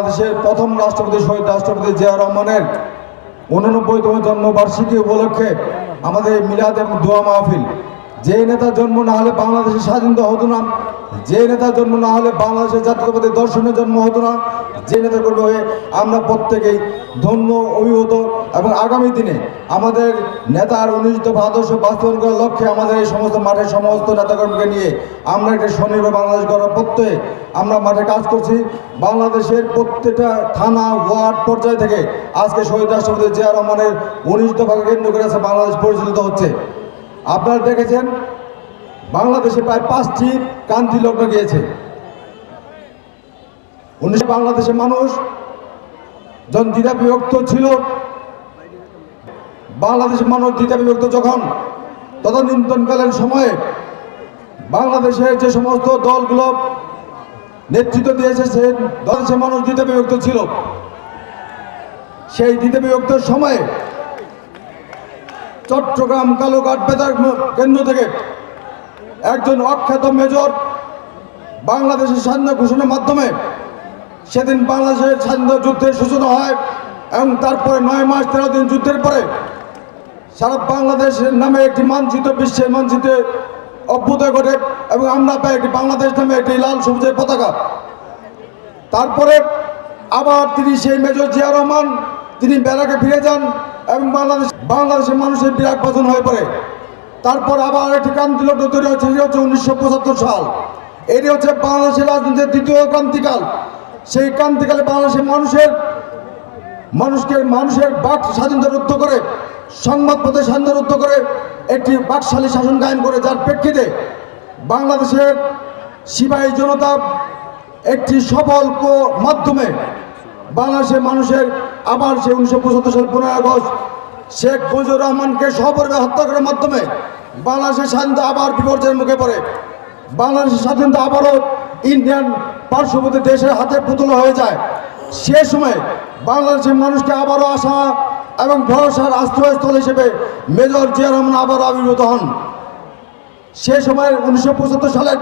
বাংলাদেশের প্রথম রাষ্ট্রপতি, শহীদ রাষ্ট্রপতি জিয়া রহমানের উননব্বইতম জন্মবার্ষিকী উপলক্ষে আমাদের মিলাদ এবং দোয়া মাহফিল। যে নেতার জন্ম না হলে বাংলাদেশের স্বাধীনতা হতো না, যে নেতার জন্ম না হলে বাংলাদেশের জাতীয়তাবাদী দর্শনের জন্ম হতো না যে নেতা করবে হয়ে আমরা প্রত্যেকেই ধন্য, অভিভূত এবং আগামী দিনে আমাদের নেতার অনুষ্ঠিত আদর্শ বাস্তবায়ন করার লক্ষ্যে আমাদের এই সমস্ত মাঠের সমস্ত নেতাকর্মীকে নিয়ে আমরা একটা স্বনির্ভর বাংলাদেশ গড়ার প্রত্যয়ে আমরা মাঠে কাজ করছি। বাংলাদেশের প্রত্যেকটা থানা, ওয়ার্ড পর্যায় থেকে আজকে শহীদ রাষ্ট্রপতি জিয়া রহমানের দফাকে কেন্দ্র করে আছে বাংলাদেশ পরিচালিত হচ্ছে। আপনারা দেখেছেন, বাংলাদেশে প্রায় পাঁচটি ক্রান্তি লগ্ন গিয়েছে। উনিশ বাংলাদেশের মানুষ দ্বিধা বিভক্ত ছিল। বাংলাদেশের মানুষ দ্বিধা বিভক্ত যখন তদানীন্তনকালীন সময়ে বাংলাদেশের যে সমস্ত দলগুলো নেতৃত্ব দিয়েছে, সে বাংলাদেশের মানুষ দ্বিধা বিভক্ত ছিল। সেই দ্বিধা বিভক্ত সময়ে চট্টগ্রাম কালুঘাট বেতার কেন্দ্র থেকে একজন অখ্যাত মেজর বাংলাদেশের স্বাধীনতা ঘোষণার মাধ্যমে সেদিন বাংলাদেশের স্বাধীনতা যুদ্ধের সূচনা হয় এবং তারপরে নয় মাস তেরো দিন যুদ্ধের পরে সারা বাংলাদেশের নামে একটি মানচিত্র বিশ্বের মানচিত্রে অভ্যুদয় ঘটে এবং আমরা পাই একটি বাংলাদেশ নামে একটি লাল সবুজের পতাকা। তারপরে আবার তিনি সেই মেজর জিয়া রহমান, তিনি ব্যারাকে ফিরে যান এবং বাংলাদেশ, বাংলাদেশের মানুষের বিরাট পতন হয়ে পড়ে। তারপর আবার একটি ক্রান্তিলগ্ন তৈরি হচ্ছে সেটি হচ্ছে উনিশশো পঁচাত্তর সাল। এটি হচ্ছে বাংলাদেশের রাজনীতির দ্বিতীয় ক্রান্তিকাল। সেই ক্রান্তিকালে বাংলাদেশের মানুষের, মানুষকে, মানুষের বাক স্বাধীনতা রুদ্ধ করে সংবাদপত্রের স্বাধীনতা রুদ্ধ করে একটি বাকশালী শাসন কায়েম করে, যার প্রেক্ষিতে বাংলাদেশের সিপাহী জনতা একটি সফল মাধ্যমে বাংলাদেশের মানুষের আবার সে উনিশশো পঁচাত্তর সাল পনেরো আগস্ট শেখ মুজিবুর রহমানকে সপরিবার হত্যা করার মাধ্যমে বাংলাদেশের স্বাধীনতা আবার বিপর্যয়ের মুখে পড়ে। বাংলাদেশের স্বাধীনতা আবারও ইন্ডিয়ান পার্শ্ববর্তী দেশের হাতে পুতুল হয়ে যায়। সে সময় বাংলাদেশের মানুষকে আবারও আশা এবং ভরসার আশ্রয়স্থল হিসেবে মেজর জিয়া রহমান আবারও আবির্ভূত হন। সে সময় উনিশশো পঁচাত্তর সালের